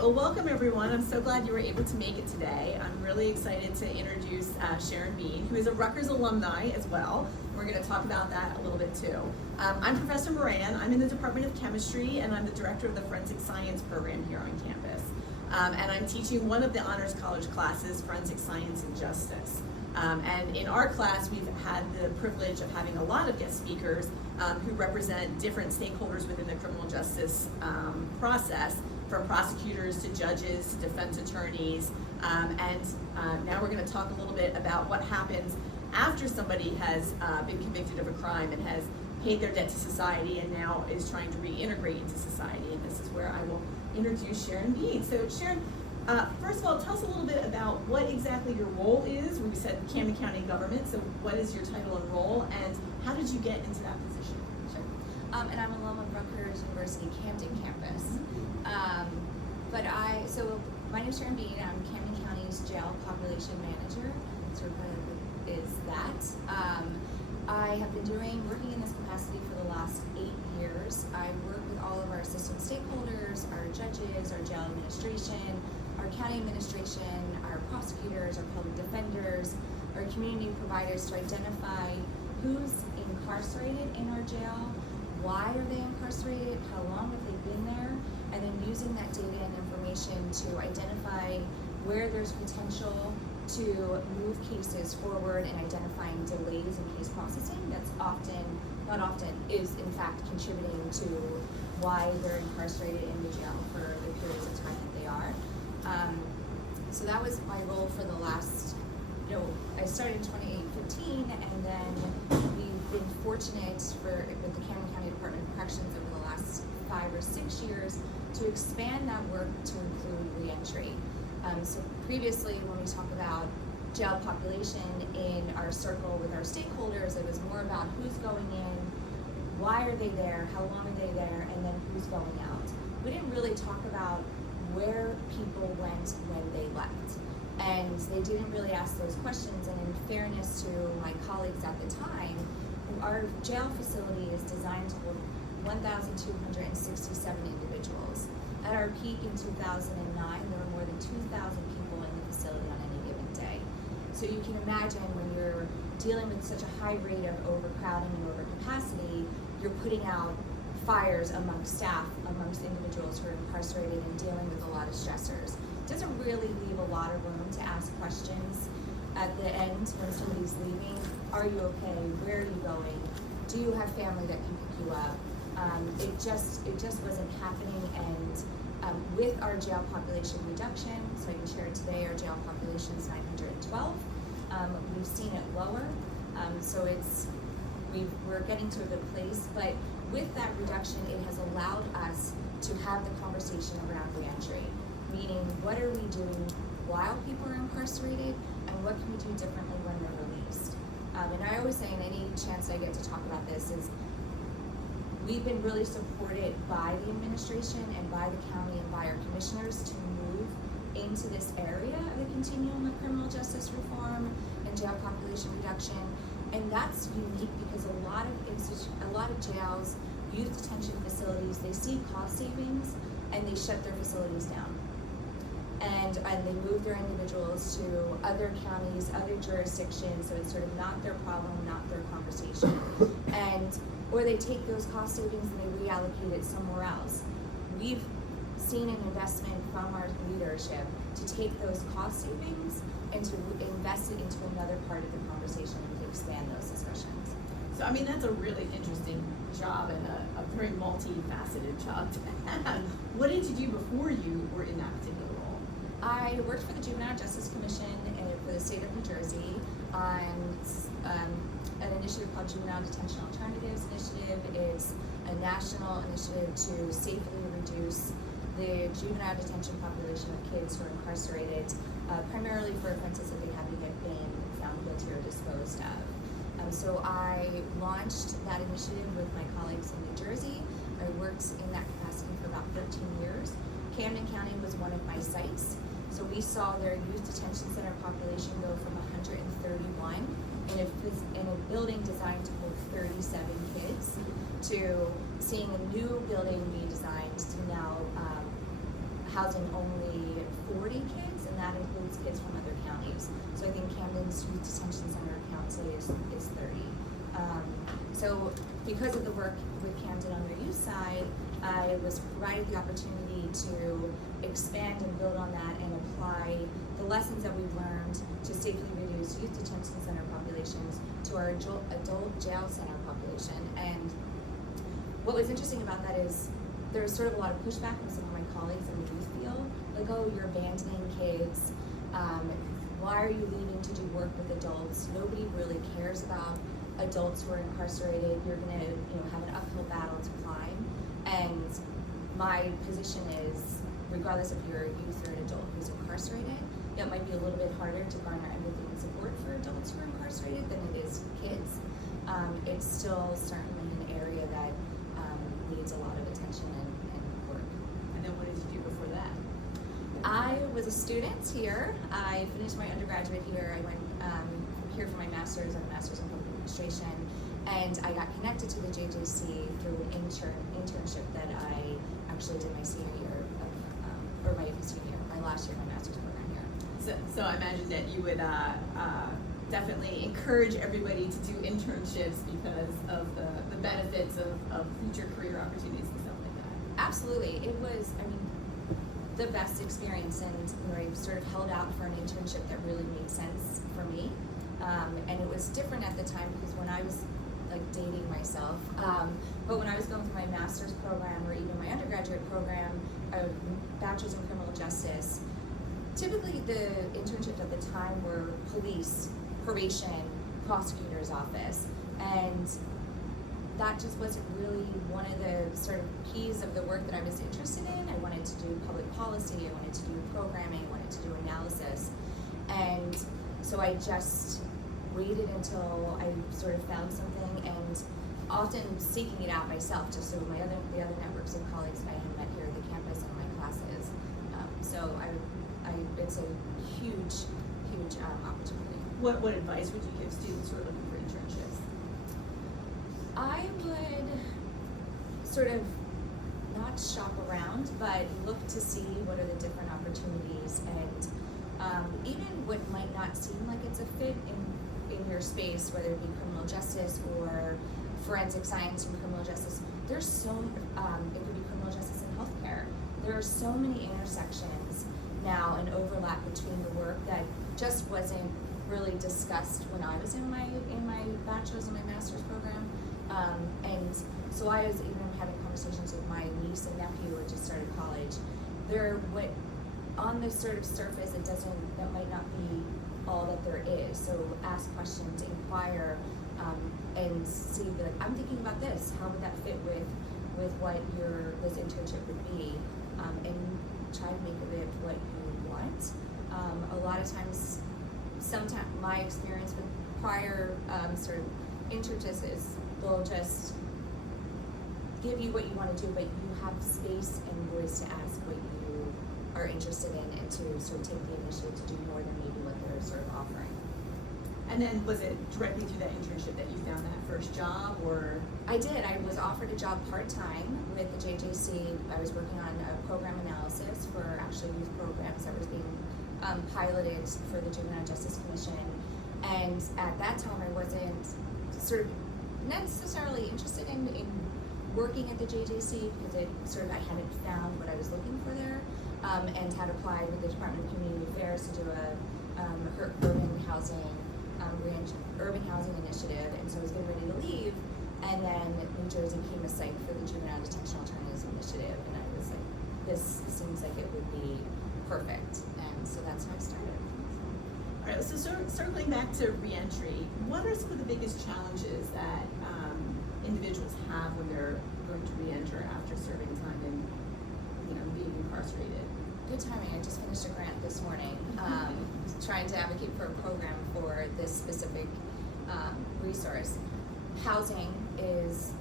well, welcome everyone. I'm so glad you were able to make it today. I'm really excited to introduce Sharon Bean, who is a Rutgers alumni as well. We're going to talk about that a little bit too. I'm Professor Moran. I'm in the Department of Chemistry, and I'm the director of the Forensic Science program here on campus. And I'm teaching one of the Honors College classes, Forensic Science and Justice. And in our class, we've had the privilege of having a lot of guest speakers who represent different stakeholders within the criminal justice process, from prosecutors to judges to defense attorneys. Now we're going to talk a little bit about what happens after somebody has been convicted of a crime and has paid their debt to society and now is trying to reintegrate into society. And this is where I will introduce Sharon Bean. So Sharon, first of all, tell us a little bit about what exactly your role is. We said Camden County Government, so what is your title and role, and how did you get into that position? Sure. And I'm an alum of Rutgers University Camden campus. So my name is Sharon Bean. I'm Camden County's jail population manager. Sort of is that. I have been working in this capacity for the last 8 years. I work with all of our system stakeholders, our judges, our jail administration, our county administration, our prosecutors, our public defenders, our community providers to identify who's incarcerated in our jail, why are they incarcerated, how long have they been there, and then using that data and information to identify where there's potential to move cases forward and identifying delays in case processing that's not often, is in fact contributing to why they're incarcerated in the jail for the periods of time that they are. So that was my role for the last, I started in 2015, and then we've been fortunate with the Camden County Department of Corrections over the last 5 or 6 years to expand that work to include reentry. So previously, when we talk about jail population in our circle with our stakeholders, it was more about who's going in, why are they there, how long are they there, and then who's going out. We didn't really talk about where people went when they left. And they didn't really ask those questions, and in fairness to my colleagues at the time, our jail facility is designed to hold 1,267 individuals. At our peak in 2009, there were more than 2,000 people in the facility on any given day. So you can imagine when you're dealing with such a high rate of overcrowding and overcapacity, you're putting out fires amongst staff, amongst individuals who are incarcerated and dealing with a lot of stressors. It doesn't really leave a lot of room to ask questions at the end when somebody's leaving. Are you okay? Where are you going? Do you have family that can pick you up? It just wasn't happening, and with our jail population reduction, so I can share it today, our jail population is 912. We've seen it lower, so we're getting to a good place, but with that reduction, it has allowed us to have the conversation around reentry, meaning what are we doing while people are incarcerated, and what can we do differently when they're released? And I always say, in any chance I get to talk about this, is we've been really supported by the administration and by the county and by our commissioners to move into this area of the continuum of criminal justice reform and jail population reduction. And that's unique because a lot of jails, youth detention facilities, they see cost savings and they shut their facilities down. And they move their individuals to other counties, other jurisdictions, so it's sort of not their problem, not their conversation. Or they take those cost savings and they reallocate it somewhere else. We've seen an investment from our leadership to take those cost savings and to invest it into another part of the conversation and to expand those discussions. So, I mean, that's a really interesting job and a very multifaceted job to have. What did you do before you were in that particular role? I worked for the Juvenile Justice Commission for the state of New Jersey on an initiative called Juvenile Detention Alternatives Initiative. It's a national initiative to safely reduce the juvenile detention population of kids who are incarcerated, primarily for offenses that they haven't yet been found guilty or disposed of. So I launched that initiative with my colleagues in New Jersey. I worked in that capacity for about 13 years. Camden County was one of my sites. So we saw their youth detention center population go from 131 in a building designed to hold 37 kids to seeing a new building be designed to now housing only 40 kids, and that includes kids from other counties. So I think Camden's Youth Detention Center count today is 30. So because of the work with Camden on the youth side, I was provided the opportunity to expand and build on that and apply the lessons that we've learned to safely reduce youth detention center populations to our adult jail center population. And what was interesting about that is there was sort of a lot of pushback from some of my colleagues in the youth field, like, oh, you're abandoning kids. Why are you leaving to do work with adults? Nobody really cares about adults who are incarcerated. You're going to, have an uphill battle to climb. And my position is, regardless if you're a youth or an adult who's incarcerated, it might be a little bit harder to garner empathy and support for adults who are incarcerated than it is kids. It's still certainly an area that needs a lot of attention and work. And then what did you do before that? I was a student here. I finished my undergraduate here. I went here for my master's. I have a master's in public administration, and I got connected to the JJC through an internship that I actually did my senior year or my last year of my master's program here. So I imagine that you would definitely encourage everybody to do internships because of the benefits of future career opportunities and stuff like that. Absolutely. It was, the best experience, and I sort of held out for an internship that really made sense for me. And it was different at the time because when I was dating myself, but when I was going through my master's program or even my undergraduate program, a bachelor's in criminal justice, typically the internships at the time were police, probation, prosecutor's office, and that just wasn't really one of the sort of keys of the work that I was interested in. I wanted to do public policy, I wanted to do programming, I wanted to do analysis, and so I just waited until I sort of found something, and often seeking it out myself, just so the other networks of colleagues that I had met here at the campus and my classes. So it's a huge opportunity. What advice would you give students who are looking for internships? I would sort of not shop around, but look to see what are the different opportunities, and even what might not seem like it's a fit in your space, whether it be criminal justice or forensic science and criminal justice. There's it could be criminal justice and healthcare. There are so many intersections now and overlap between the work that just wasn't really discussed when I was in my bachelor's and my master's program. And so I was even having conversations with my niece and nephew who just started college. On the sort of surface, that might not be all that there is. So ask questions, inquire, and see, I'm thinking about this. How would that fit with what this internship would be? And try to make of it what you want. A lot of times, sometimes my experience with prior sort of internships is they'll just give you what you want to do, but you have space and voice to ask what you are interested in and to sort of take the initiative to do more than maybe what they're sort of offering. And then was it directly through that internship that you found that first job, or? I did. I was offered a job part-time with the JJC. I was working on a program analysis for actually youth programs that was being piloted for the Juvenile Justice Commission. And at that time, I wasn't sort of necessarily interested in working at the JJC because I hadn't found what I was looking for there, and had applied with the Department of Community Affairs to do a urban housing initiative, and so I was getting ready to leave, and then New Jersey became a site for the Juvenile Detention Alternatives Initiative, and I was like, this seems like it would be perfect, and so that's how I started. All right, so circling back to reentry, what are some of the biggest challenges that individuals have when they're going to reenter after serving time and being incarcerated? Good timing. I just finished a grant this morning, trying to advocate for a program for this specific resource. Housing is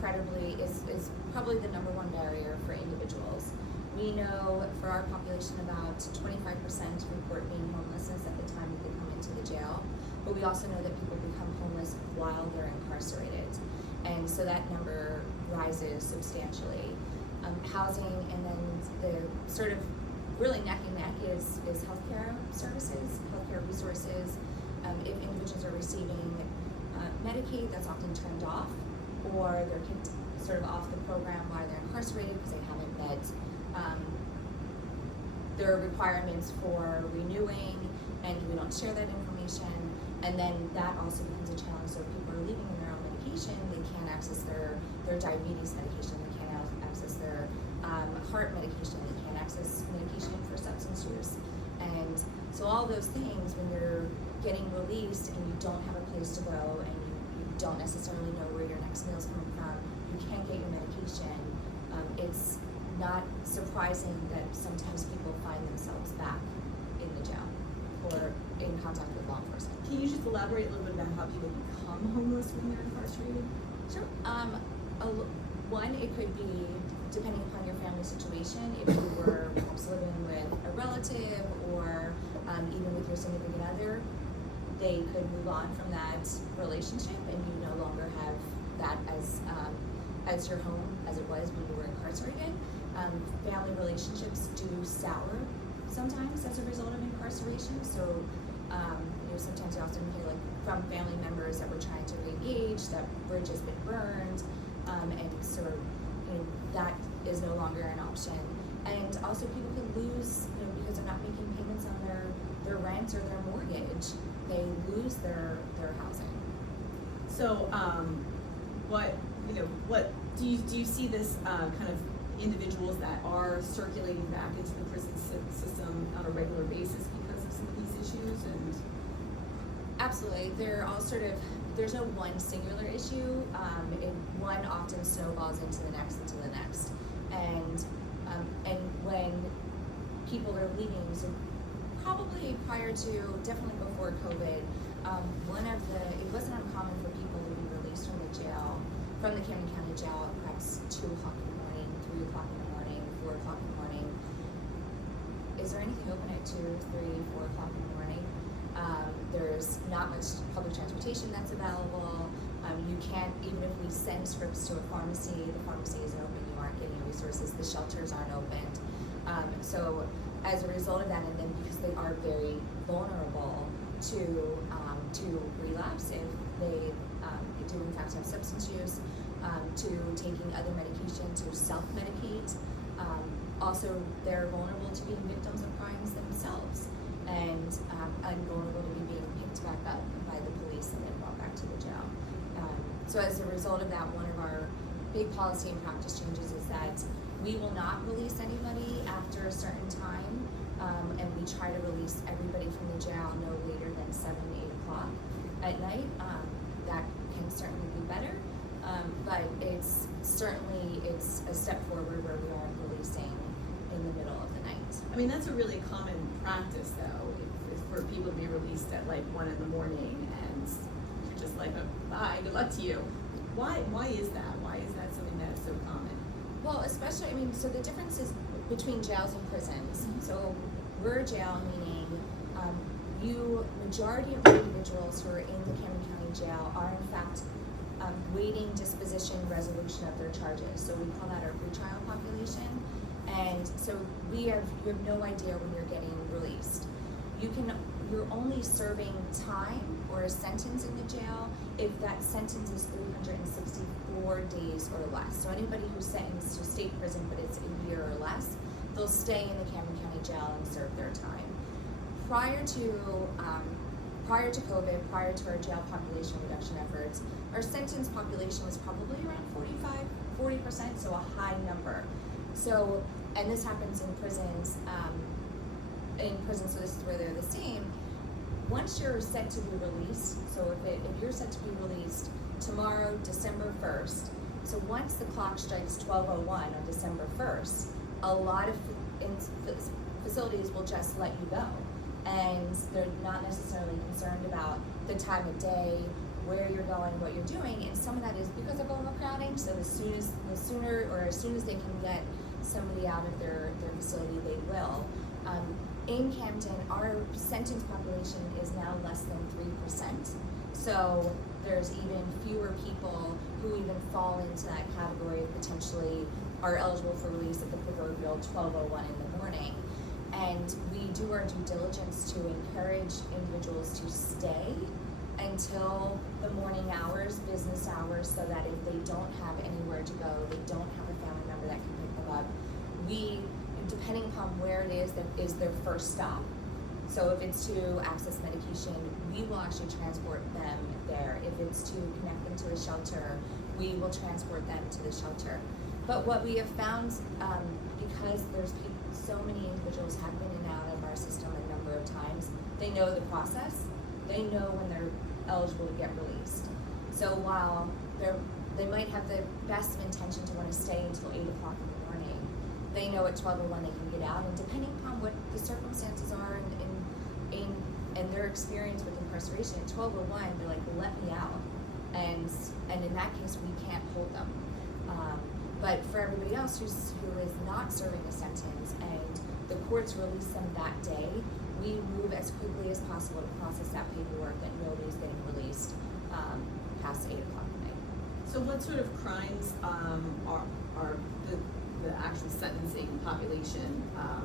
probably the number one barrier for individuals. We know for our population about 25% report being homelessness at the time that they come into the jail, but we also know that people become homeless while they're incarcerated, and so that number rises substantially. housing, and then the sort of really neck and neck is healthcare services, healthcare resources. If individuals are receiving Medicaid, that's often turned off, or they're kicked sort of off the program while they're incarcerated because they haven't met their requirements for renewing, and we don't share that information. And then that also becomes a challenge. So if people are leaving their own medication, they can't access their diabetes medication, they can't access their heart medication, they can't access medication for substance use. And so all those things, when you're getting released and you don't have a place to go, and you don't necessarily know where your next meal is coming from, you can't get your medication, it's not surprising that sometimes people find themselves back in the jail or in contact with law enforcement. Can you just elaborate a little bit about how people become homeless when they're incarcerated? Sure. One, it could be depending upon your family situation. If you were perhaps living with a relative or even with your significant other, they could move on from that relationship, and you no longer have that as your home as it was when you were incarcerated. Family relationships do sour sometimes as a result of incarceration. So sometimes you often hear from family members that were trying to re-engage, that bridge has been burned, and so that is no longer an option. And also people can lose, because they're not making payments on their rent or their mortgage, they lose their housing. So what do you see this kind of individuals that are circulating back into the prison system on a regular basis because of some of these issues? And absolutely, they're all there's no one singular issue. One often snowballs into the next, and when people are leaving, so probably prior to, definitely before COVID, it wasn't uncommon for people to be released from the jail, from the Camden County Jail at perhaps 2 o'clock in the morning, 3 o'clock in the morning, 4 o'clock in the morning. Is there anything open at 2, 3, 4 o'clock in the morning? There's not much public transportation that's available. You can't, even if we send scripts to a pharmacy, the pharmacy isn't open, you aren't getting resources, the shelters aren't opened. So as a result of that, and then because they are very vulnerable to relapse if they do in fact have substance use, to taking other medication, to self-medicate. Also, they're vulnerable to being victims of crimes themselves, and vulnerable to be being picked back up by the police and then brought back to the jail. So as a result of that, one of our big policy and practice changes is that we will not release anybody after a certain time, and we try to release everybody from the jail no later than 7, 8 o'clock at night. That can certainly be better, but it's a step forward where we aren't releasing in the middle of the night. I mean, that's a really common practice, though, for people to be released at 1 in the morning, and you're just like, oh, bye, good luck to you. Why is that? Why is that something that is so common? Well, especially, so the difference is between jails and prisons. Mm-hmm. So we're a jail, meaning majority of the individuals who are in the Camden County Jail are in fact waiting disposition resolution of their charges. So we call that our pretrial population. And so you have no idea when you're getting released. You're only serving time or a sentence in the jail if that sentence is 364 days or less. So anybody who's sentenced to state prison but it's a year or less, they'll stay in the Camden County Jail and serve their time. Prior to COVID, prior to our jail population reduction efforts, our sentence population was probably around 40%, so a high number. So, and this happens in prisons, so this is where they're the same. Once you're set to be released, so if you're set to be released tomorrow, December 1st, so once the clock strikes 12:01 on December 1st, a lot of facilities will just let you go. And they're not necessarily concerned about the time of day, where you're going, what you're doing, and some of that is because of overcrowding. So as soon as they can get somebody out of their facility, they will. In Camden, our sentence population is now less than 3%. So there's even fewer people who even fall into that category of potentially are eligible for release at the proverbial 12:01 in the morning. And we do our due diligence to encourage individuals to stay until the morning hours, business hours, so that if they don't have anywhere to go, they don't have a family member that can pick them up, we, depending upon where it is, that is their first stop. So if it's to access medication, we will actually transport them there. If it's to connect them to a shelter, we will transport them to the shelter. But what we have found, because so many individuals have been in and out of our system a number of times, they know the process. They know when they're eligible to get released. So while they might have the best of intention to want to stay until 8 o'clock in the morning, they know at 12:01 they can get out, and depending upon what the circumstances are and their experience with incarceration, at 12:01 they're like, let me out, and in that case we can't hold them. But for everybody else who is not serving a sentence and the courts release them that day, we move as quickly as possible to process that paperwork that nobody's getting released past 8 o'clock at night. So what sort of crimes are the actual sentencing population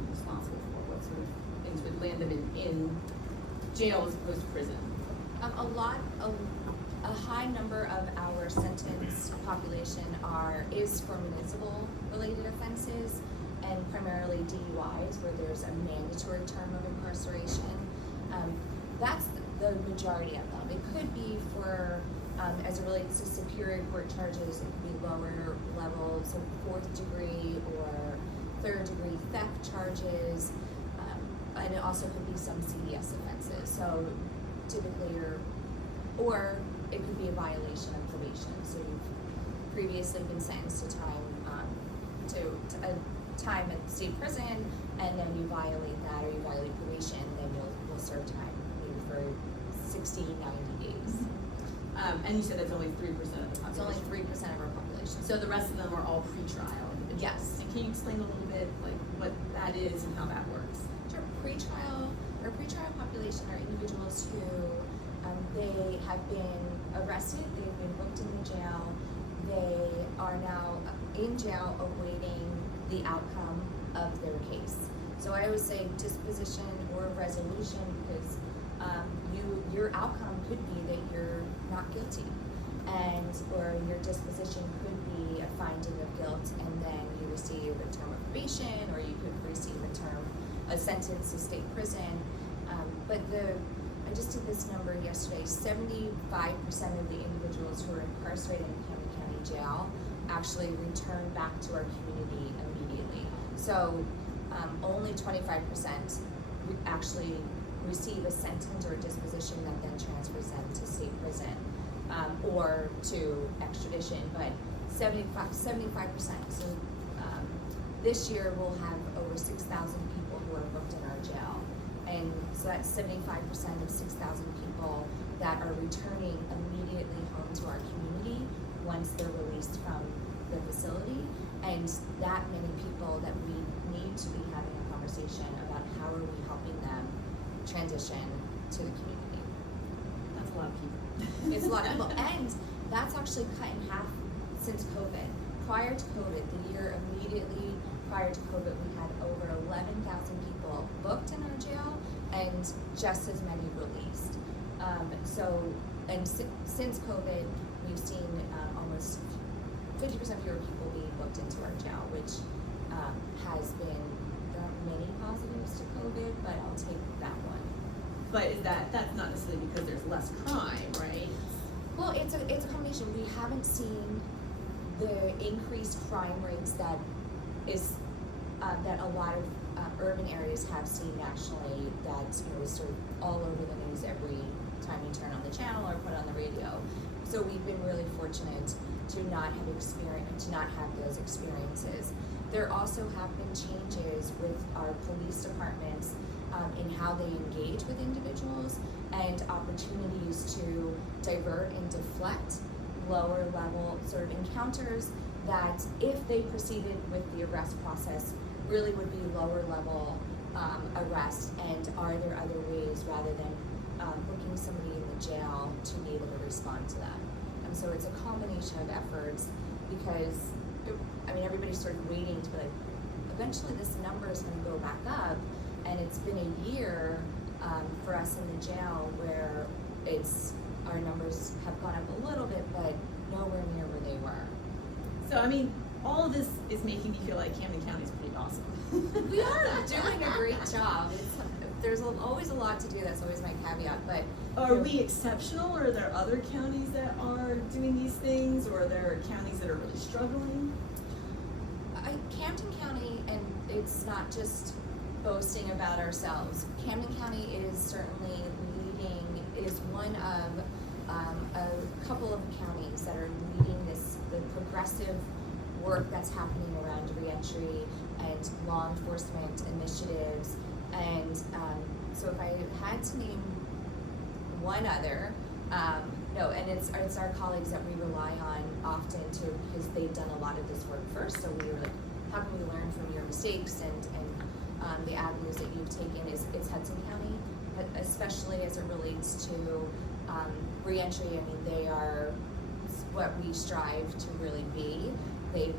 responsible for? What sort of things would land them in jail as opposed to prison? A high number of our sentence population is for municipal related offenses, and primarily DUIs, where there's a mandatory term of incarceration. That's the majority of them. It could be for, as it relates to superior court charges, it could be lower level, so 4th degree or 3rd degree theft charges, and it also could be some CDS offenses. So typically, or it could be a violation of probation. So you've previously been sentenced to time at state prison, and then you violate that, or you violate probation, then you'll serve time maybe for 60, 90 days. And you said that's only 3% of the population. It's only 3% of our population. So the rest of them are all pre-trial individuals. Yes. And can you explain a little bit like what that is and how that works? Sure. Our pre-trial population are individuals who they have been arrested, they've been booked in the jail, they are now in jail awaiting the outcome of their case. So I always say disposition or resolution, because your outcome could be that you're not guilty, or your disposition could be a finding of guilt, and then you receive a term of probation, or you could receive a sentence to state prison. But I just did this number yesterday, 75% of the individuals who are incarcerated in Camden County Jail actually return back to our community immediately. So only 25% actually receive a sentence or a disposition that then transfers them to state prison or to extradition, but 75%. So this year we'll have over 6,000 people who are booked in our jail. And so that's 75% of 6,000 people that are returning immediately home to our community once they're released from the facility. And that many people that we need to be having a conversation about how are we helping them transition to the community. That's a lot of people. It's a lot of people. And that's actually cut in half since COVID. Prior to COVID, the year immediately prior to COVID, we had over 11,000 people booked in our jail and just as many released. Since COVID, we've seen almost 50% fewer people being booked into our jail, which has been, there aren't many positives to COVID, but I'll take that one. But that's not necessarily because there's less crime, right? Well, it's a combination. We haven't seen the increased crime rates that a lot of urban areas have seen nationally, that is sort of all over the news every time you turn on the channel or put on the radio. So we've been really fortunate to not have those experiences. There also have been changes with our police departments in how they engage with individuals, and opportunities to divert and deflect lower level sort of encounters that, if they proceeded with the arrest process, really would be lower level arrest, and are there other ways rather than booking somebody in the jail to be able to respond to that. And so it's a combination of efforts, because I mean, everybody's sort of waiting to be like, eventually this number is going to go back up, and it's been a year for us in the jail where our numbers have gone up a little bit, but nowhere near where they were. So, I mean, all of this is making me feel like Camden County is pretty awesome. We are doing a great job. There's always a lot to do. That's always my caveat. But are we exceptional, or are there other counties that are doing these things, or are there counties that are really struggling? Camden County, and it's not just boasting about ourselves. Camden County is certainly leading. Is one of a couple of counties that are leading the progressive work that's happening around reentry and law enforcement initiatives. And so if I had to name one other, no, and it's our colleagues that we rely on often too, because they've done a lot of this work first. So we were like, how can we learn from your mistakes and the avenues that you've taken? It's Hudson County, especially as it relates to reentry. I mean, they are what we strive to really be. They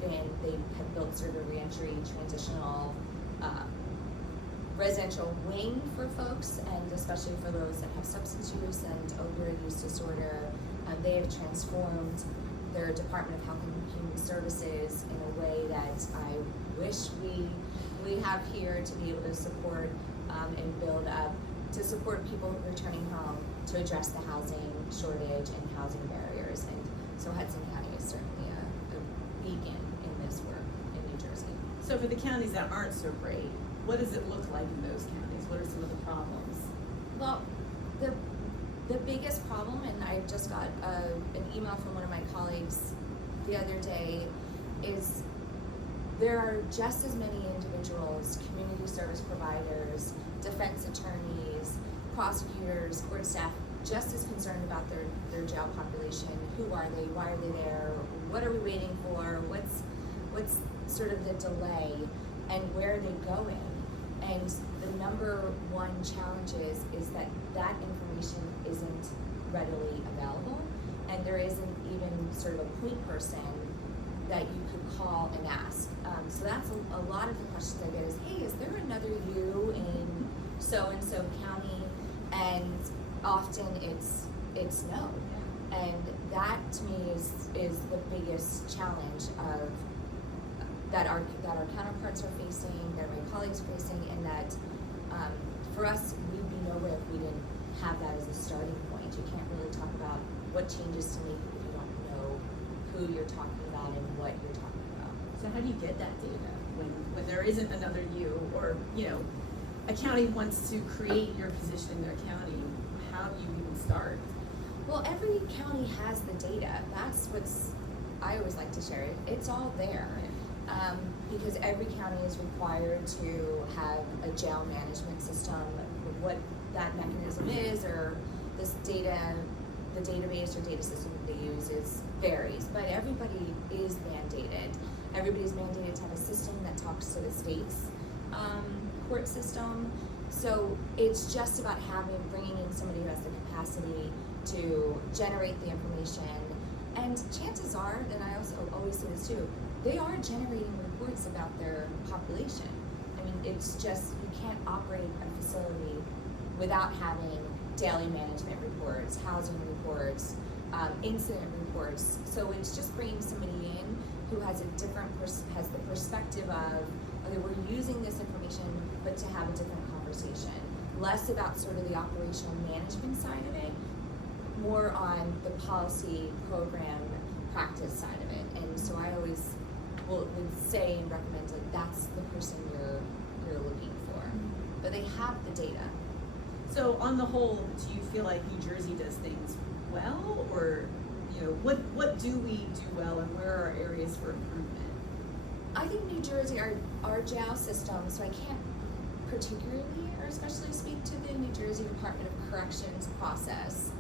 have built sort of a reentry transitional residential wing for folks, and especially for those that have substance use and opioid use disorder. They have transformed their Department of Health and Human Services in a way that I wish we have here to be able to support and build up, to support people returning home, to address the housing shortage and housing barriers. And so Hudson County is certainly a beacon in this work in New Jersey. So for the counties that aren't so great, what does it look like in those counties? What are some of the problems? Well, the biggest problem, and I just got an email from one of my colleagues the other day, is there are just as many individuals, community service providers, defense attorneys, prosecutors, court staff, just as concerned about their jail population. Who are they? Why are they there? What are we waiting for? What's sort of the delay, and where are they going? And the number one challenge is that information isn't readily available, and there isn't even sort of a point person that you could call and ask. So that's a lot of the questions I get is, hey, is there another you in so-and-so county? And often it's no. And that to me is the biggest challenge of that our counterparts are facing, that my colleagues are facing, and that for us, we'd be nowhere if we didn't have that as a starting point. You can't really talk about what changes to make if you don't know who you're talking about and what you're talking about. So how do you get that data when there isn't another you, or a county wants to create your position in their county? How do you even start? Well, every county has the data. That's what's I always like to share it. It's all there. Because every county is required to have a jail management system. What that mechanism is, or this data, the database or data system that they use varies, but everybody is mandated. Everybody's mandated to have a system that talks to the state's court system. So it's just about bringing in somebody who has the capacity to generate the information. And chances are, and I also always say this too, they are generating reports about their population. I mean, it's just, you can't operate a facility without having daily management reports, housing reports, incident reports. So it's just bringing somebody in who has has the perspective of, okay, we're using this information, but to have a different conversation. Less about sort of the operational management side of it, more on the policy, program, practice side of it. And so I always would say and recommend, like, that's the person you're looking for. But they have the data. So on the whole, do you feel like New Jersey does things well, or what do we do well, and where are areas for improvement? I think New Jersey, our jail system, so I can't particularly or especially speak to the New Jersey Department of Corrections process.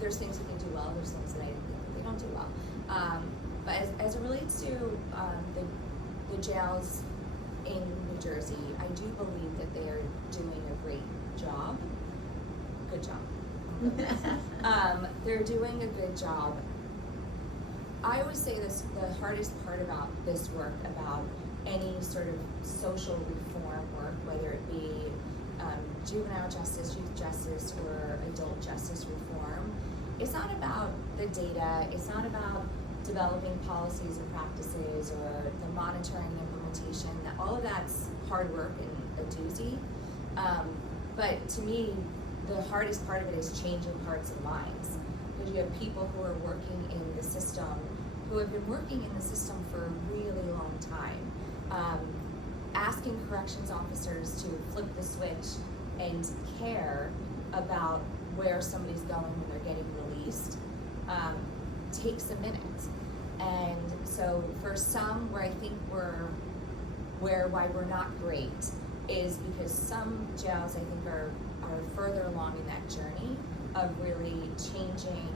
There's things that they do well, there's things that I think they don't do well. But as it relates to the jails in New Jersey, I do believe that they are doing a great job. Good job. They're doing a good job. I always say this, the hardest part about this work, about any sort of social reform work, whether it be juvenile justice, youth justice, or adult justice reform, it's not about the data, it's not about developing policies and practices or the monitoring and implementation. All of that's hard work and a doozy. But to me, the hardest part of it is changing hearts and minds. Because you have people who are working in the system, who have been working in the system for a really long time, asking corrections officers to flip the switch and care about where somebody's going when they're getting released takes a minute. And so for some, where I think why we're not great is because some jails I think are further along in that journey of really changing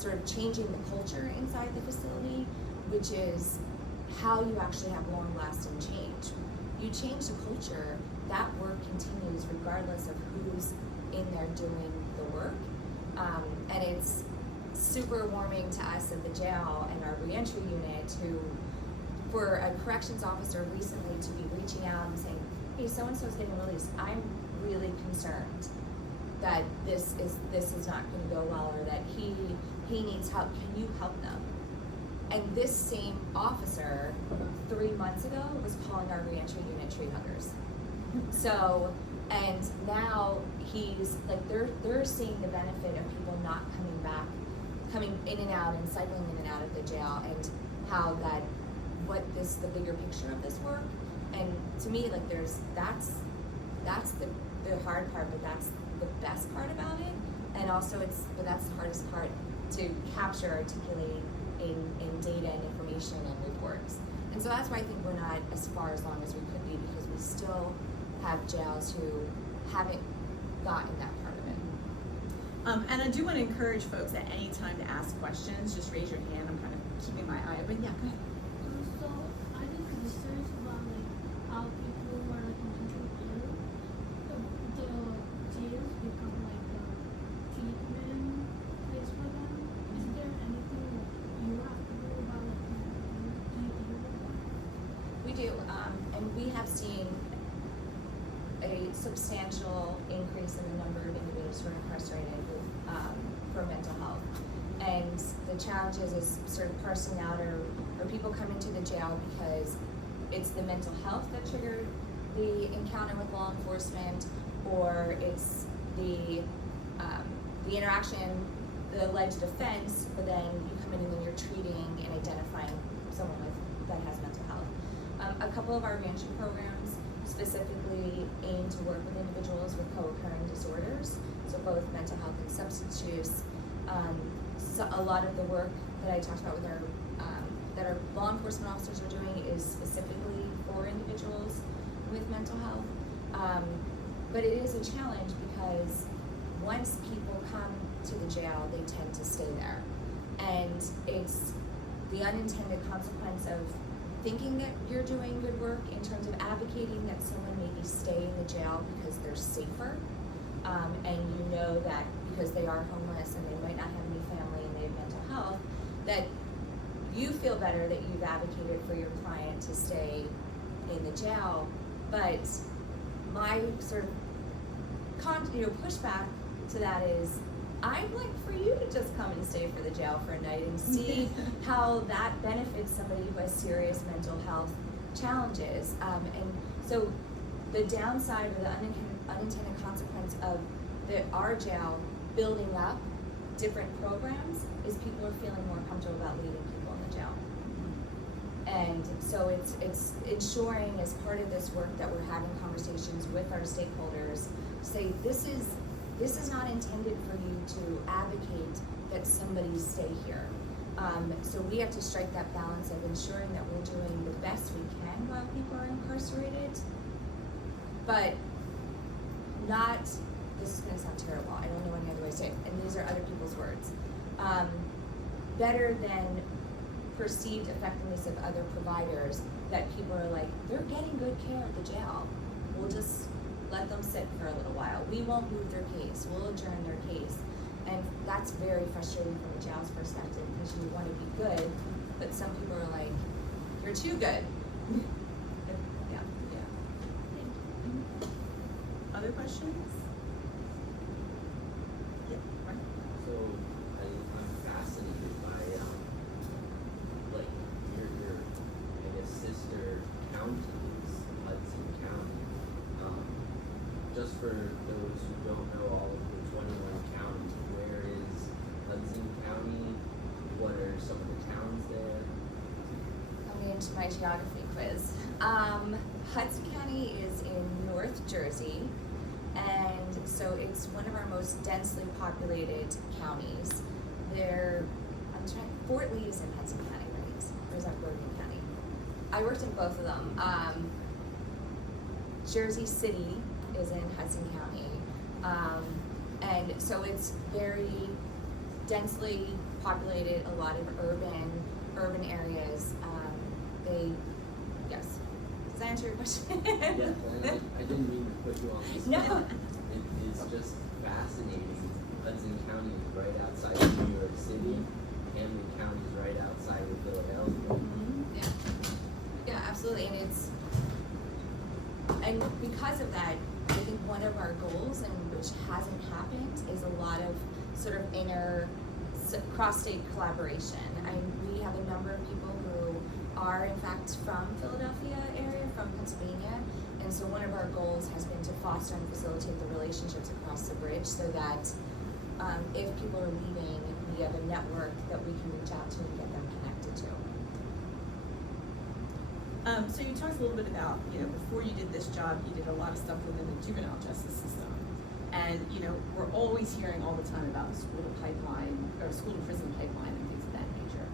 the culture inside the facility, which is how you actually have long-lasting change. You change the culture, that work continues regardless of who's in there doing the work. And it's super warming to us at the jail and our reentry unit for a corrections officer recently to be reaching out and saying, hey, so-and-so's getting released. I'm really concerned that this is not going to go well, or that he needs help. Can you help them? And this same officer 3 months ago was calling our reentry unit tree huggers. So, and now he's like, they're seeing the benefit of people not coming in and out and cycling in and out of the jail, and how the bigger picture of this work. And to me, like that's the hard part, but that's the best part about it. And also but that's the hardest part to capture, articulate in data and information and reports. And so that's why I think we're not as far along as we could be, because we still have jails who haven't gotten that part of it. And I do want to encourage folks at any time to ask questions. Just raise your hand. I'm kind of keeping my eye open. Yeah, go ahead. So I did research about how people who are mentally ill, the jails become a treatment place for them. Is there anything you have to do about do you hear about that? We do, and we have seen a substantial increase in the number of individuals who are incarcerated for mental health. And the challenge is sort of parsing out, are people coming to the jail because it's the mental health that triggered the encounter with law enforcement, or it's the interaction, the alleged offense, but then you come in and then you're treating and identifying someone that has mental health. A couple of our reentry programs specifically aim to work with individuals with co-occurring disorders, so both mental health and substance use. So a lot of the work that I talked about with that our law enforcement officers are doing is specifically for individuals with mental health. But it is a challenge because once people come to the jail, they tend to stay there. And it's the unintended consequence of thinking that you're doing good work in terms of advocating that someone maybe stay in the jail because they're safer, and you know that because they are homeless and they might not have any family and they have mental health, that you feel better that you've advocated for your client to stay in the jail. But my sort of pushback to that is, I'd like for you to just come and stay for the jail for a night and see how that benefits somebody who has serious mental health challenges. And so the downside or the unintended consequence of our jail building up different programs is people are feeling more comfortable about leaving people in the jail. And so it's ensuring, as part of this work, that we're having conversations with our stakeholders, say this is not intended for you to advocate that somebody stay here. So we have to strike that balance of ensuring that we're doing the best we can while people are incarcerated, but not, this is gonna sound terrible, I don't know any other way to say it, and these are other people's words, better than perceived effectiveness of other providers, that people are like, they're getting good care at the jail, we'll just let them sit for a little while. We won't move their case, we'll adjourn their case. And that's very frustrating from the jail's perspective, because you want to be good but some people are like, you're too good. Yeah. Other questions? Yeah, right. So I'm fascinated by like your I guess sister counties, Hudson County. Just for those who don't know all of the 21 counties, where is Hudson County? What are some of the towns there? Coming into my geography quiz. Hudson County is in North Jersey, and so it's one of our most densely populated counties. Fort Lee is in Hudson County, right? Or is that Bergen County? I worked in both of them. Jersey City is in Hudson County, and so it's very densely populated. A lot of urban areas. Yes. Does that answer your question? Yes, and I didn't mean to put you on the spot. No. It is just fascinating. Hudson County is right outside of New York City. Camden County is right outside of Philadelphia. Mm-hmm. Yeah, absolutely, and because of that, I think one of our goals, and which hasn't happened, is a lot of sort of cross-state collaboration. We have a number of people who are in fact from Philadelphia area, from Pennsylvania, and so one of our goals has been to foster and facilitate the relationships across the bridge, so that if people are leaving, we have a network that we can reach out to and get them connected to. So you talked a little bit about, before you did this job, you did a lot of stuff within the juvenile justice system. And, we're always hearing all the time about the school to pipeline, or school to prison pipeline and things of that nature.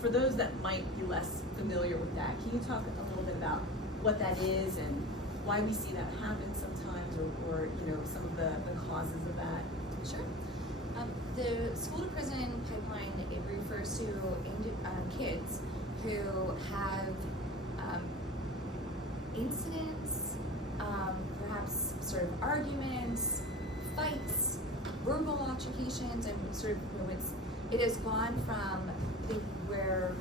For those that might be less familiar with that, can you talk a little bit about what that is and why we see that happen sometimes, or some of the causes of that? Sure. The school to prison pipeline, it refers to kids who have incidents, perhaps sort of arguments, fights, verbal altercations, and sort of it has gone from where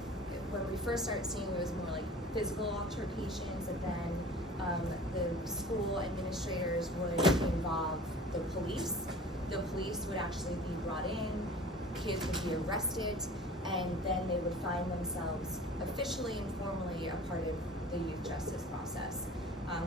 when we first started seeing it was more like physical altercations, and then the school administrators would involve the police. The police would actually be brought in, kids would be arrested, and then they would find themselves officially and formally a part of the youth justice process,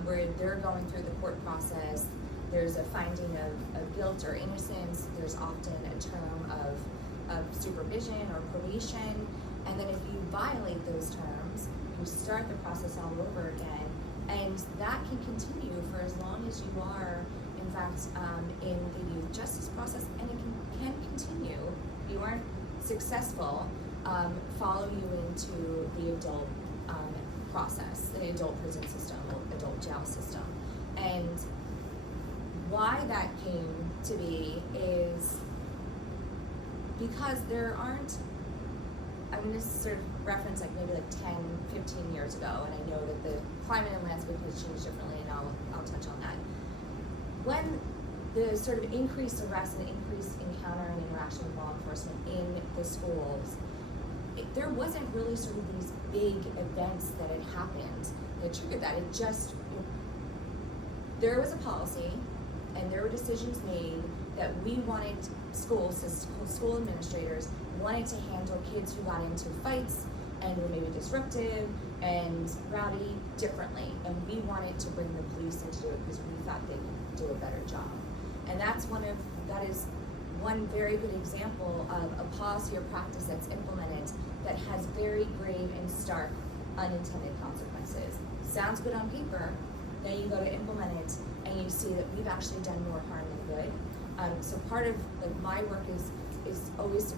where they're going through the court process. There's a finding of guilt or innocence. There's often a term of supervision or probation, and then if you violate those terms, you start the process all over again, and that can continue for as long as you are, in fact, in the youth justice process, and it can continue. If you aren't successful, follow you into the adult process, the adult prison system, adult jail system. And why that came to be is because there aren't, I'm going to sort of reference like maybe like 10, 15 years ago, and I know that the climate and landscape has changed differently, and I'll touch on that. When the sort of increased arrest and increased encounter and interaction with law enforcement in the schools, there wasn't really sort of these big events that had happened that triggered that. It just, there was a policy and there were decisions made that we wanted school administrators wanted to handle kids who got into fights and were maybe disruptive and rowdy differently. And we wanted to bring the police into it because we thought they could do a better job. And that is one very good example of a policy or practice that's implemented that has very grave and stark unintended consequences. Sounds good on paper, then you go to implement it and you see that we've actually done more harm than good. So part of my work is always to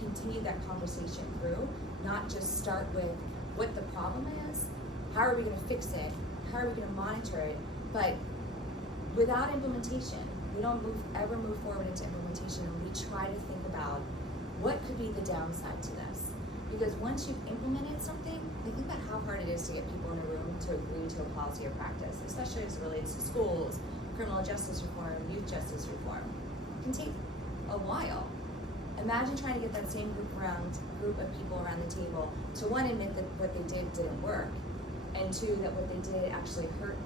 continue that conversation through, not just start with what the problem is, how are we going to fix it, how are we going to monitor it, but without implementation, we don't ever move forward into implementation, and we try to think about what could be the downside to this. Because once you've implemented something, think about how hard it is to get people in a room to agree to a policy or practice, especially as it relates to schools, criminal justice reform, youth justice reform. It can take a while. Imagine trying to get that same group of people around the table to, one, admit that what they did didn't work, and two, that what they did actually hurt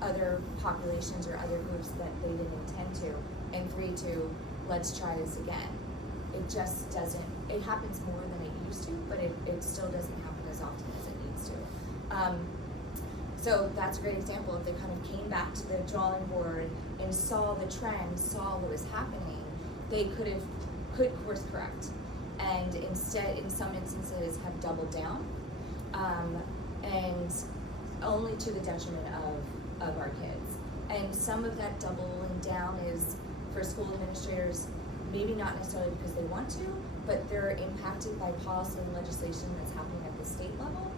other populations or other groups that they didn't intend to, and three, to let's try this again. It just doesn't, it happens more than it used to, but it still doesn't happen as often as it needs to. So that's a great example. If they kind of came back to the drawing board and saw the trend, saw what was happening, they could course correct, and instead, in some instances, have doubled down, and only to the detriment of our kids. And some of that doubling down is for school administrators, maybe not necessarily because they want to, but they're impacted by policy and legislation that's happening at the state level.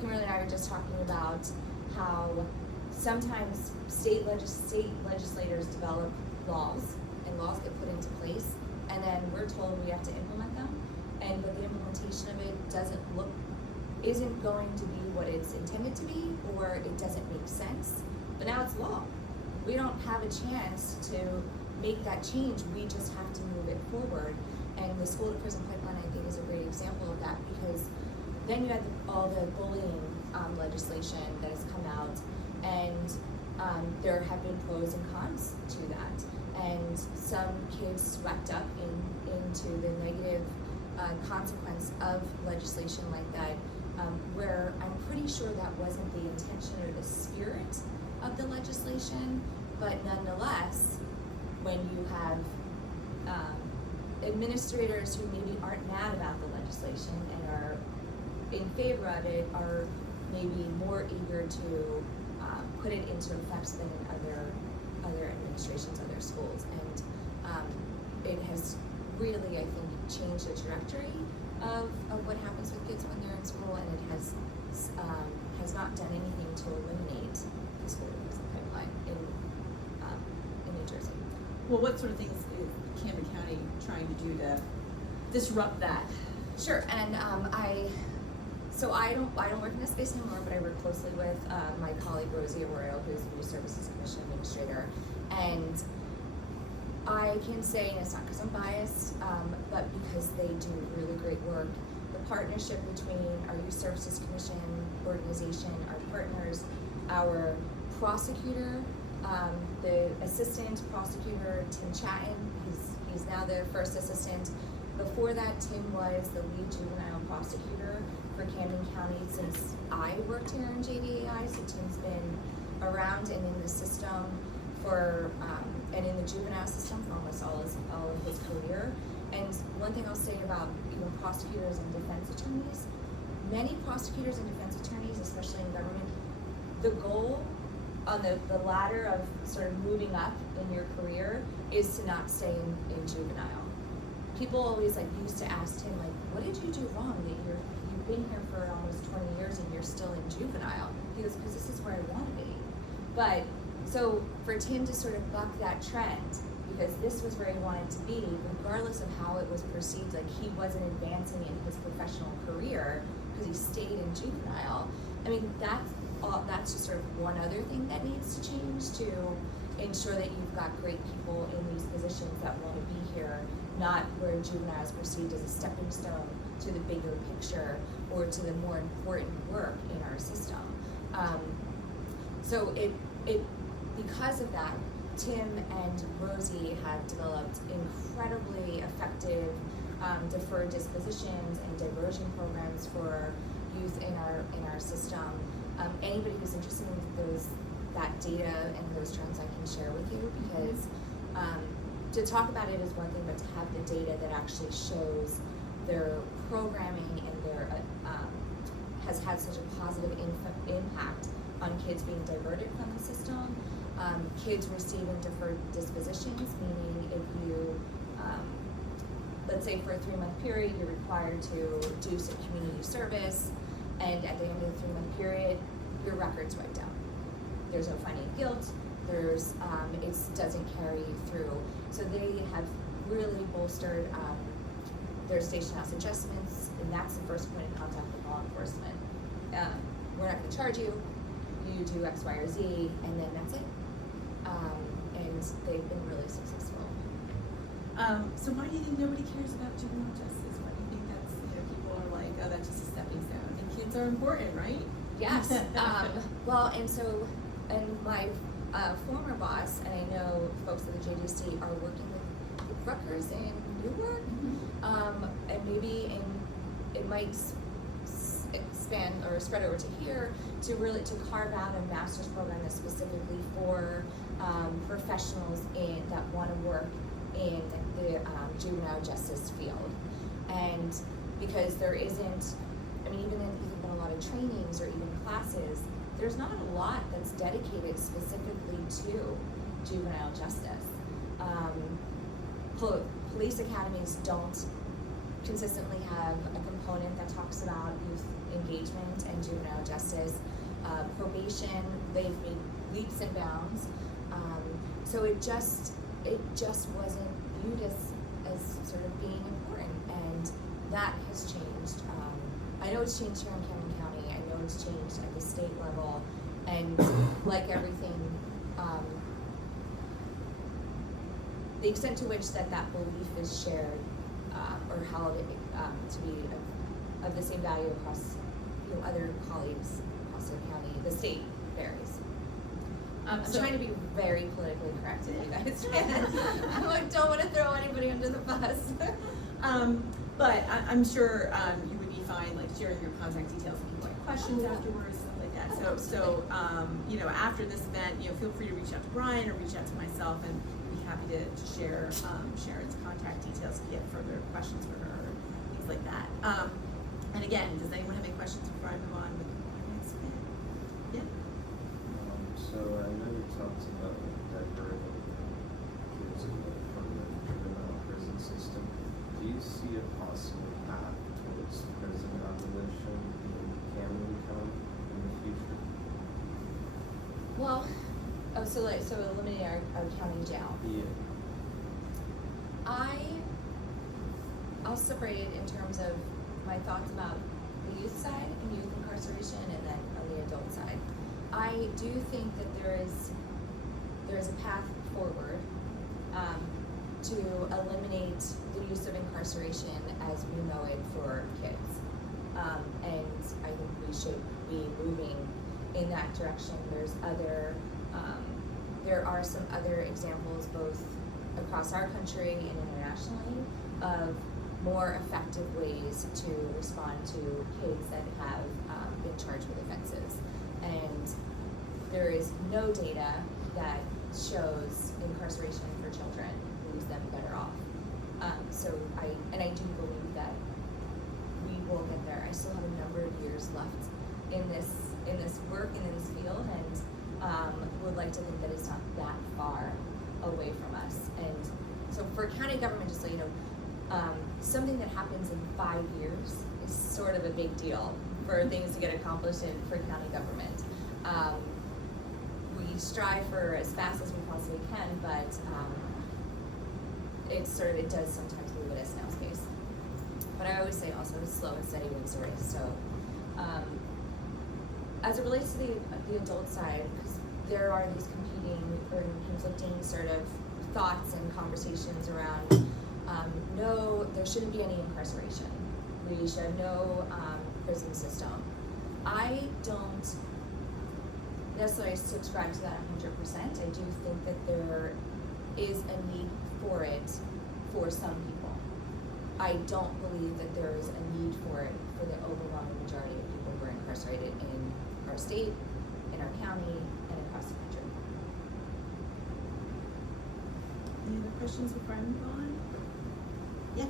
Kimberlee and I were just talking about how sometimes state legislators develop laws, and laws get put into place, and then we're told we have to implement them, but the implementation of it isn't going to be what it's intended to be, or it doesn't make sense. But now it's law. We don't have a chance to make that change. We just have to move it forward. And the school to prison pipeline, I think, is a great example of that, because then you had all the bullying legislation that has come out, and there have been pros and cons to that. And some kids swept up into the negative consequence of legislation like that, where I'm pretty sure that wasn't the intention or the spirit of the legislation, but nonetheless, when you have administrators who maybe aren't mad about the legislation and are in favor of it, are maybe more eager to put it into effect than in other administrations, other schools. And it has really, I think, changed the trajectory of what happens with kids when they're in school, and it has not done anything to eliminate the school to prison pipeline in New Jersey. Well, what sort of things is Camden County trying to do to disrupt that? Sure, and I don't work in this space anymore, but I work closely with my colleague Rosie Arroyo, who's the Youth Services Commission Administrator, and I can say, and it's not because I'm biased, but because they do really great work. The partnership between our Youth Services Commission organization, our partners, our prosecutor, the assistant prosecutor, Tim Chatton, he's now the first assistant. Before that, Tim was the lead juvenile prosecutor for Camden County since I worked here in JVAI, so Tim's been around and in the system for, and in the juvenile system for almost all of his career. And one thing I'll say about even prosecutors and defense attorneys, many prosecutors and defense attorneys, especially in government, the goal on the ladder of sort of moving up in your career is to not stay in juvenile. People always used to ask Tim, what did you do wrong that you've been here for almost 20 years and you're still in juvenile? He goes, because this is where I want to be. But so for Tim to sort of buck that trend, because this was where he wanted to be, regardless of how it was perceived, he wasn't advancing in his professional career because he stayed in juvenile. I mean, that's just sort of one other thing that needs to change to ensure that you've got great people in these positions that want to be here, not where juvenile is perceived as a stepping stone to the bigger picture or to the more important work in our system. So because of that, Tim and Rosie have developed incredibly effective deferred dispositions and diversion programs for youth in our system. Anybody who's interested in that data and those trends, I can share with you, because to talk about it is one thing, but to have the data that actually shows their programming and their has had such a positive impact on kids being diverted from the system, kids receiving deferred dispositions, meaning if you, let's say for a 3-month period, you're required to do some community service, and at the end of the 3-month period, your record's wiped out. There's no finding of guilt, it doesn't carry through. So they have really bolstered their station house adjustments, and that's the first point of contact with law enforcement. We're not gonna charge you, you do X, Y, or Z, and then that's it. And they've been really successful. So why do you think nobody cares about juvenile justice? Why do you think that's, people are like, oh, that's just a stepping stone? And kids are important, right? Yes. Well, and my former boss, and I know folks at the JDC are working with Rutgers in Newark, and maybe it might expand or spread over to here to carve out a master's program that's specifically for professionals that want to work in the juvenile justice field. And because there isn't, even in a lot of trainings or even classes, there's not a lot that's dedicated specifically to juvenile justice. Police academies don't consistently have a component that talks about youth engagement and juvenile justice. Probation, they've made leaps and bounds. So it just wasn't viewed as sort of being important, and that has changed. I know it's changed here in Camden County. I know it's changed at the state level, and like everything, the extent to which that belief is shared or held to be of the same value across other colleagues across the county, the state varies. I'm trying to be very politically correct with you guys. I don't want to throw anybody under the bus. But I'm sure you would be fine, like sharing your contact details if people have questions afterwards, stuff like that. So after this event, feel free to reach out to Brian or reach out to myself, and we'd be happy to share Sharon's contact details if you have further questions for her or things like that. And again, does anyone have any questions before I move on with my next bit? Yeah. So I know you talked about diverting kids away from the juvenile prison system. Do you see a possible path towards prison abolition in Camden County in the future? Well, so eliminating our county jail. Yeah. I'll separate it in terms of my thoughts about the youth side and youth incarceration, and then on the adult side. I do think that there is a path forward to eliminate the use of incarceration as we know it for kids, and I think we should be moving in that direction. There are some other examples both across our country and internationally of more effective ways to respond to kids that have been charged with offenses. And there is no data that shows incarceration for children leaves them better off. So I do believe that we will get there. I still have a number of years left in this work and in this field, and would like to think that it's not that far away from us. And so for county government, just so you know, something that happens in 5 years is sort of a big deal for things to get accomplished for county government. We strive for as fast as we possibly can, but it does sometimes move at a snail's pace. But I always say also, slow and steady wins the race. So as it relates to the adult side, because there are these competing or conflicting sort of thoughts and conversations around no, there shouldn't be any incarceration. We should have no prison system. I don't necessarily subscribe to that 100%. I do think that there is a need for it for some people. I don't believe that there is a need for it for the overwhelming majority of people who are incarcerated in our state, in our county, and across the country. Any other questions before I move on? Yeah.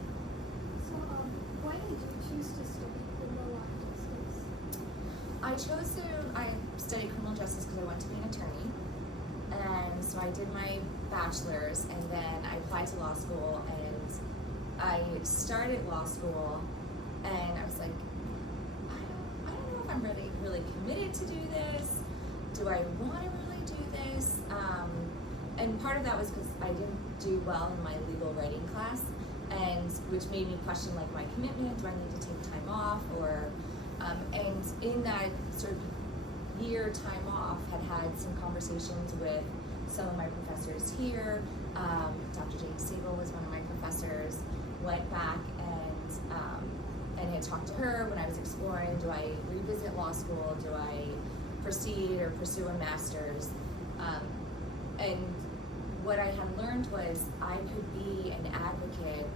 So, why did you choose to study criminal law justice? I studied criminal justice because I wanted to be an attorney. And so I did my bachelor's, and then I applied to law school, and I started law school, and I was like, I don't know if I'm really committed to do this. Do I want to really do this? And part of that was because I didn't do well in my legal writing class, and which made me question like my commitment. Do I need to take time off? Or and in that sort of year time off, had some conversations with some of my professors here. Dr. Jane Siegel was one of my professors. Went back and had talked to her when I was exploring, do I revisit law school? Do I proceed or pursue a master's? And what I had learned was I could be an advocate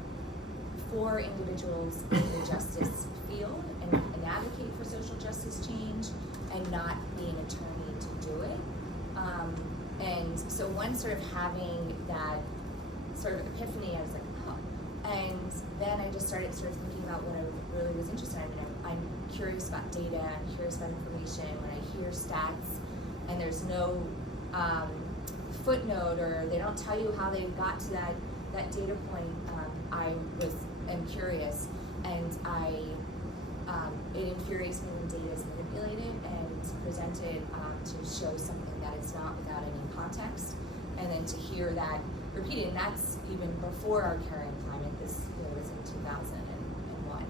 for individuals in the justice field and advocate for social justice change and not be an attorney to do it. And so once sort of having that sort of epiphany, I was like, oh. And then I just started sort of thinking about what I really was interested in. I mean, I'm curious about data, I'm curious about information. When I hear stats and there's no footnote or they don't tell you how they got to that data point, am curious, and it infuriates me when data is manipulated and presented to show something that it's not without any context, and then to hear that repeated, and that's even before our carrying climate. This was in 2001.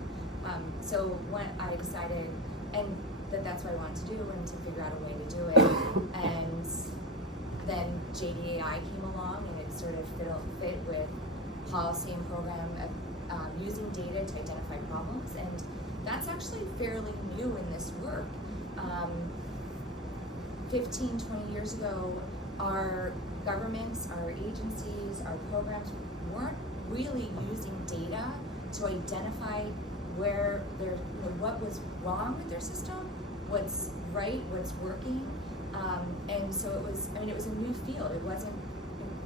So when I decided, and that's what I wanted to do, and to figure out a way to do it, and then JDAI came along, and it sort of fit with policy and program using data to identify problems, and that's actually fairly new in this work. 15, 20 years ago, our governments, our agencies, our programs weren't really using data to identify where what was wrong with their system, what's right, what's working, and so it was a new field. It wasn't.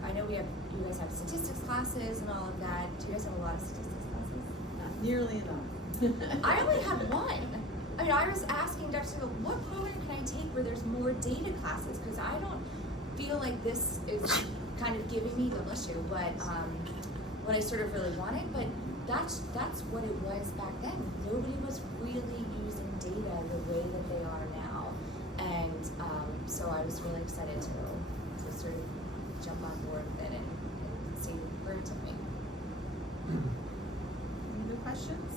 I know you guys have statistics classes and all of that. Do you guys have a lot of statistics classes? Not nearly enough. I only had one. I mean, I was asking Dr. Siegel, what program can I take where there's more data classes? Because I don't feel like this is kind of giving me the issue, but what I sort of really wanted. But that's what it was back then. Nobody was really using data the way that they are now, and so I was really excited to sort of jump on board with it and see where it took me. Any other questions?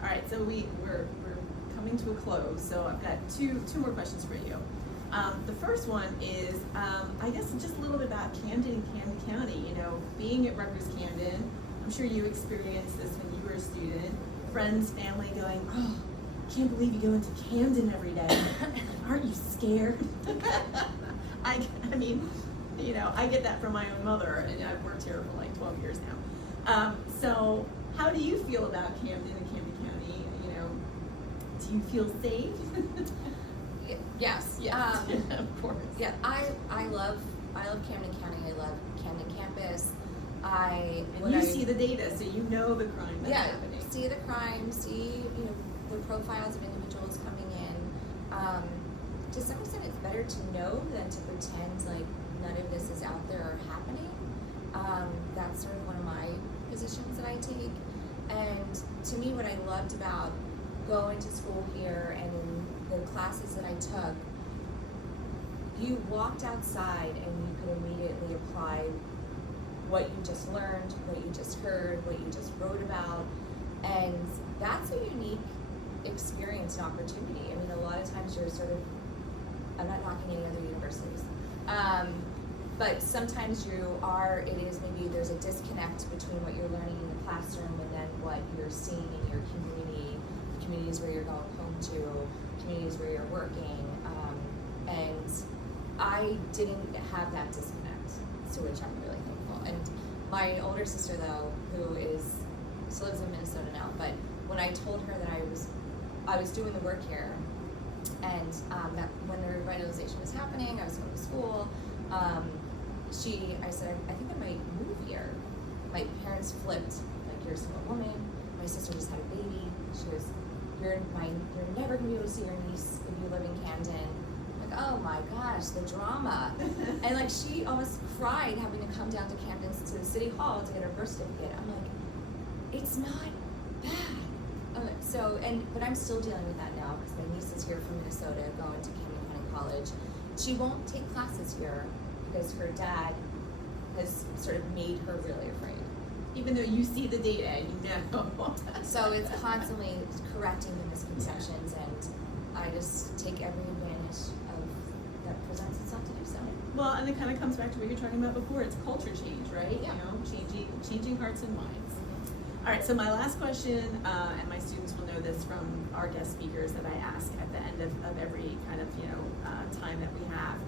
All right, so we're coming to a close, so I've got two more questions for you. The first one is, I guess just a little bit about Camden and Camden County. You know, being at Rutgers Camden, I'm sure you experienced this when you were a student. Friends, family going, oh, can't believe you go into Camden every day. Aren't you scared? I mean, you know, I get that from my own mother, and I've worked here for like 12 years now. So how do you feel about Camden and Camden County? You know, do you feel safe? Yes. Of course. Yeah, I love Camden County. I love Camden campus. You see the data, so you know the crime that's happening. See the crime, see the profiles of individuals coming in. To some extent, it's better to know than to pretend like none of this is out there or happening. That's sort of one of my positions that I take. And to me, what I loved about going to school here and in the classes that I took, you walked outside and you could immediately apply what you just learned, what you just heard, what you just wrote about. And that's a unique experience and opportunity. I mean, a lot of times you're sort of, I'm not knocking any other universities, but sometimes maybe there's a disconnect between what you're learning in the classroom and then what you're seeing in your community, the communities where you're going home to, communities where you're working, and I didn't have that disconnect, to which I'm really thankful. And my older sister, though, who still lives in Minnesota now, but when I told her that I was doing the work here, and that when the revitalization was happening, I was going to school. I said, I think I might move here. My parents flipped, like, you're a single woman. My sister just had a baby. She was, you're never gonna be able to see your niece if you live in Camden. I'm like, oh my gosh, the drama. And like, she almost cried having to come down to Camden to the city hall to get her birth certificate. I'm like, it's not bad. But I'm still dealing with that now because my niece is here from Minnesota going to Camden County College. She won't take classes here because her dad has sort of made her really afraid. Even though you see the data, you know. So it's constantly correcting the misconceptions, and I just take every advantage have to do so. Well, and it kind of comes back to what you were talking about before. It's culture change, right? Yeah. You know, changing hearts and minds. All right. So my last question, and my students will know this from our guest speakers that I ask at the end of every kind of time that we have.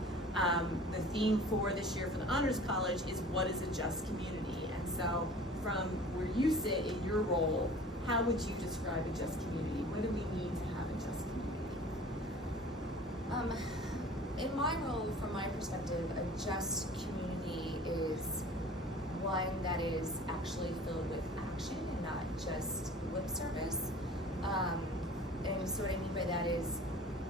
The theme for this year for the Honors College is what is a just community, and so from where you sit in your role, how would you describe a just community? What do we need to have a just community? In my role, from my perspective, a just community is one that is actually filled with action and not just lip service. And so what I mean by that is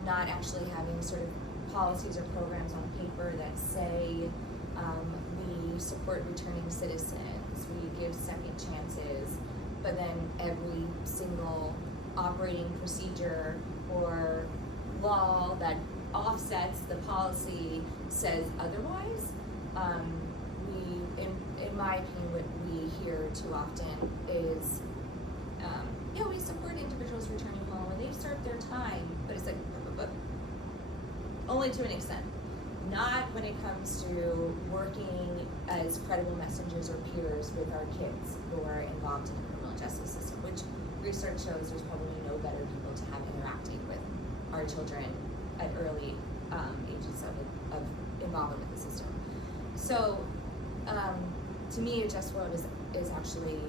not actually having sort of policies or programs on paper that say we support returning citizens, we give second chances, but then every single operating procedure or law that offsets the policy says otherwise. In my opinion, what we hear too often is, we support individuals returning home and they've served their time, but it's like, only to an extent. Not when it comes to working as credible messengers or peers with our kids who are involved in the criminal justice system, which research shows there's probably no better people to have interacting with our children at early ages of involvement with the system. So, to me, a just world is actually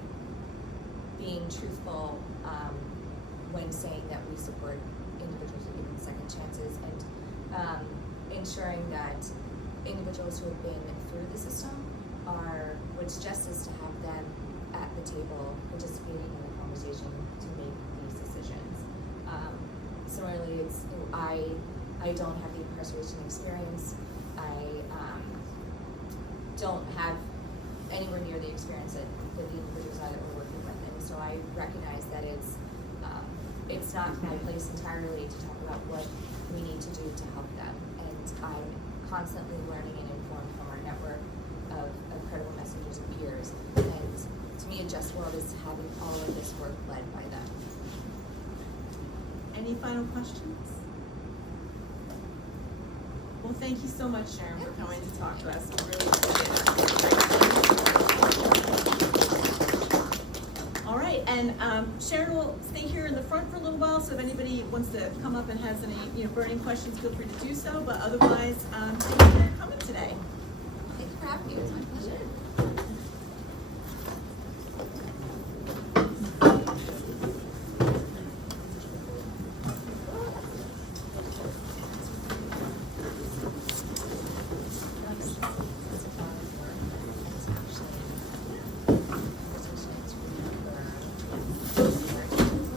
being truthful when saying that we support individuals who are given second chances, and ensuring that individuals who have been through the system are, what's just is to have them at the table participating in the conversation to make these decisions. Similarly, I don't have the incarceration experience. I don't have anywhere near the experience that the individuals are that we're working with, and so I recognize that it's not my place entirely to talk about what we need to do to help them, and I'm constantly learning and informed from our network of credible messengers and peers, and to me a just world is having all of this work led by them. Any final questions? Well, thank you so much, Sharon, for coming to talk to us. We really appreciate it. All right, and Sharon will stay here in the front for a little while, so if anybody wants to come up and has any burning questions, feel free to do so. But otherwise, thank you for coming today. Thank you for having me. It was my pleasure.